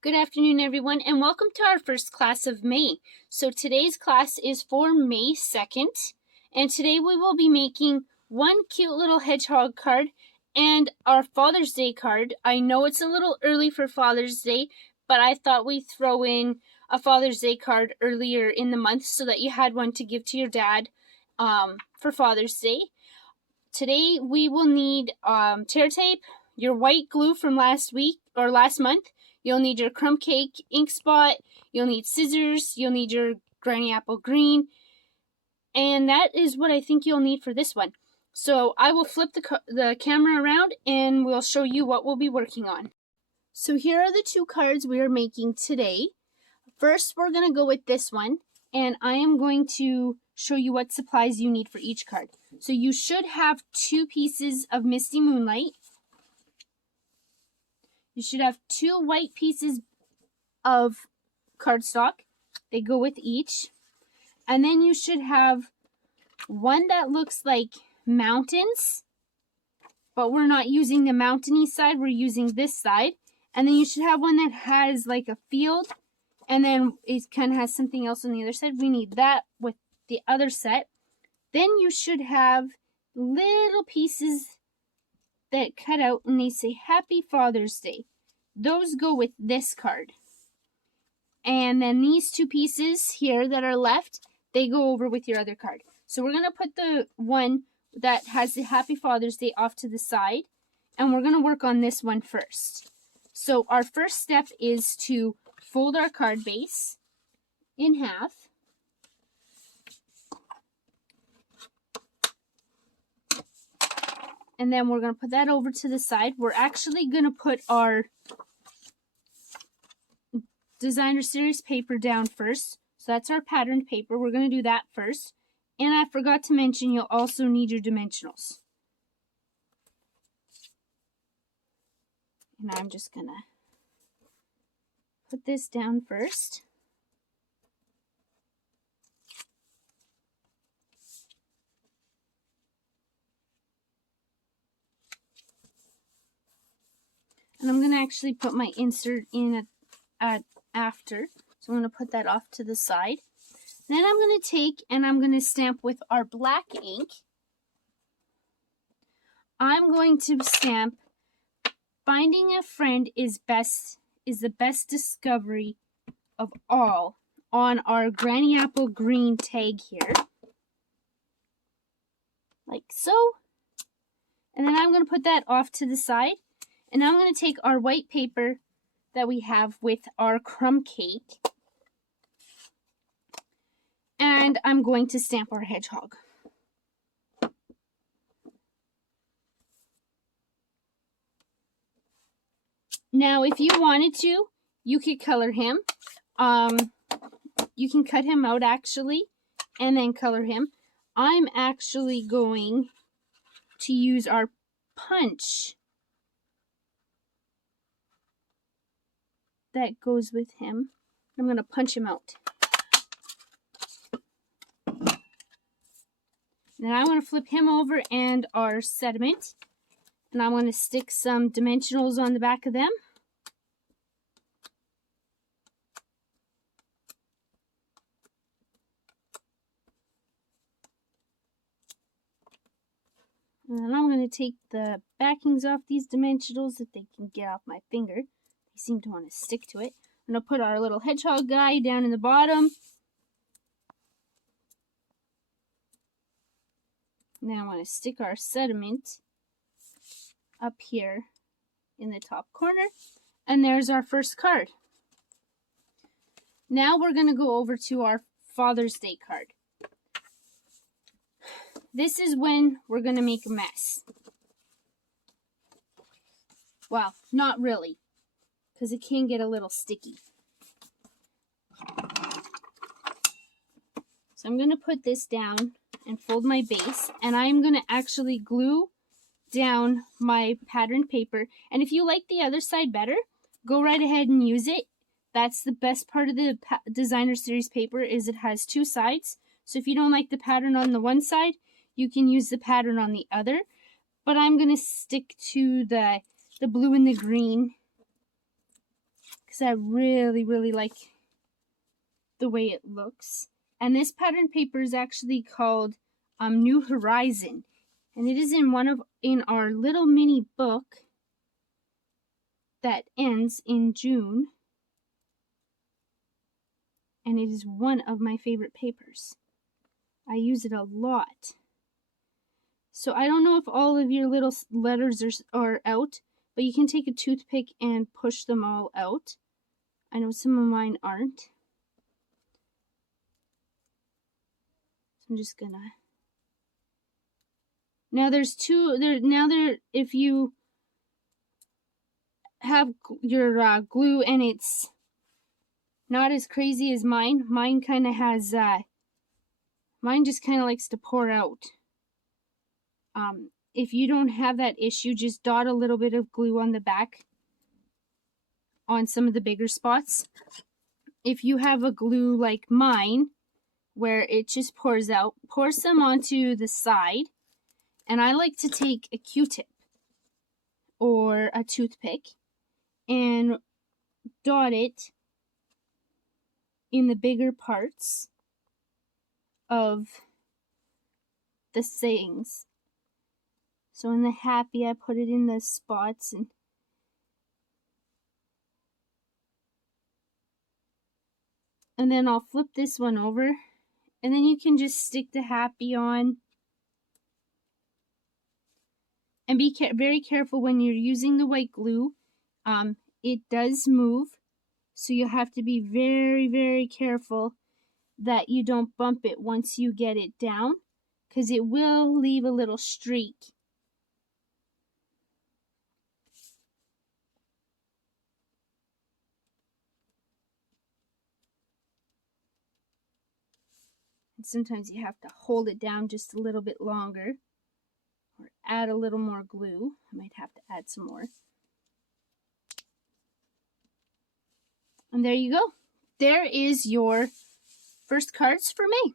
Good afternoon, everyone, and welcome to our first class of May. So today's class is for May 2nd, and today we will be making one cute little hedgehog card and our Father's Day card. I know it's a little early for Father's Day, but I thought we'd throw in a Father's Day card earlier in the month so that you had one to give to your dad for Father's Day. Today we will need tear tape, your white glue from last month. You'll need your crumb cake ink spot, you'll need scissors, you'll need your granny apple green, and that is what I think you'll need for this one. So I will flip the camera around and we'll show you what we'll be working on. So here are the two cards we are making today. First, we're going to go with this one, and I am going to show you what supplies you need for each card. So you should have 2 pieces of Misty Moonlight. You should have 2 white pieces of cardstock. They go with each. And then you should have one that looks like mountains, but we're not using the mountainy side, we're using this side. And then you should have one that has like a field, and then it kind of has something else on the other side. We need that with the other set. Then you should have little pieces that cut out and they say Happy Father's Day. Those go with this card. And then these 2 pieces here that are left, they go over with your other card. So we're going to put the one that has the Happy Father's Day off to the side, and we're going to work on this one first. So our first step is to fold our card base in half. And then we're going to put that over to the side. We're actually going to put our designer series paper down first. So that's our patterned paper. We're going to do that first. And I forgot to mention, you'll also need your dimensionals. And I'm just going to put this down first. And I'm going to actually put my insert in after. So I'm going to put that off to the side. Then I'm going to take and I'm going to stamp with our black ink. I'm going to stamp Finding a Friend is the best discovery of all on our granny apple green tag here. Like so. And then I'm going to put that off to the side. And now I'm going to take our white paper that we have with our crumb cake, and I'm going to stamp our hedgehog. Now, if you wanted to, you could color him. You can cut him out actually, and then color him. I'm actually going to use our punch that goes with him. I'm going to punch him out. Then I'm going to flip him over and our sediment. And I'm going to stick some dimensionals on the back of them. And then I'm going to take the backings off these dimensionals that they can get off my finger. They seem to want to stick to it. I'm going to put our little hedgehog guy down in the bottom. Now I want to stick our sediment up here in the top corner. And there's our first card. Now we're going to go over to our Father's Day card. This is when we're going to make a mess. Well, not really, because it can get a little sticky. So I'm going to put this down and fold my base, and I'm going to actually glue down my patterned paper. And if you like the other side better, go right ahead and use it. That's the best part of the designer series paper, is it has 2 sides. So if you don't like the pattern on the one side, you can use the pattern on the other. But I'm going to stick to the blue and the green because I really, really like the way it looks. And this pattern paper is actually called New Horizon, and it is in our little mini book that ends in June, and it is one of my favorite papers. I use it a lot. So I don't know if all of your little letters are out, but you can take a toothpick and push them all out. I know some of mine aren't. So I'm just gonna. Now there's if you have your glue and it's not as crazy as mine kind of has, mine just kind of likes to pour out. If you don't have that issue, just dot a little bit of glue on the back on some of the bigger spots. If you have a glue like mine, where it just pours out, pour some onto the side. And I like to take a Q-tip or a toothpick and dot it in the bigger parts of the sayings. So in the happy, I put it in the spots, and then I'll flip this one over, and then you can just stick the happy on. And be very careful when you're using the white glue. It does move, so you have to be very, very careful that you don't bump it once you get it down, because it will leave a little streak. And sometimes you have to hold it down just a little bit longer, or add a little more glue. I might have to add some more. And there you go. There is your first cards for May.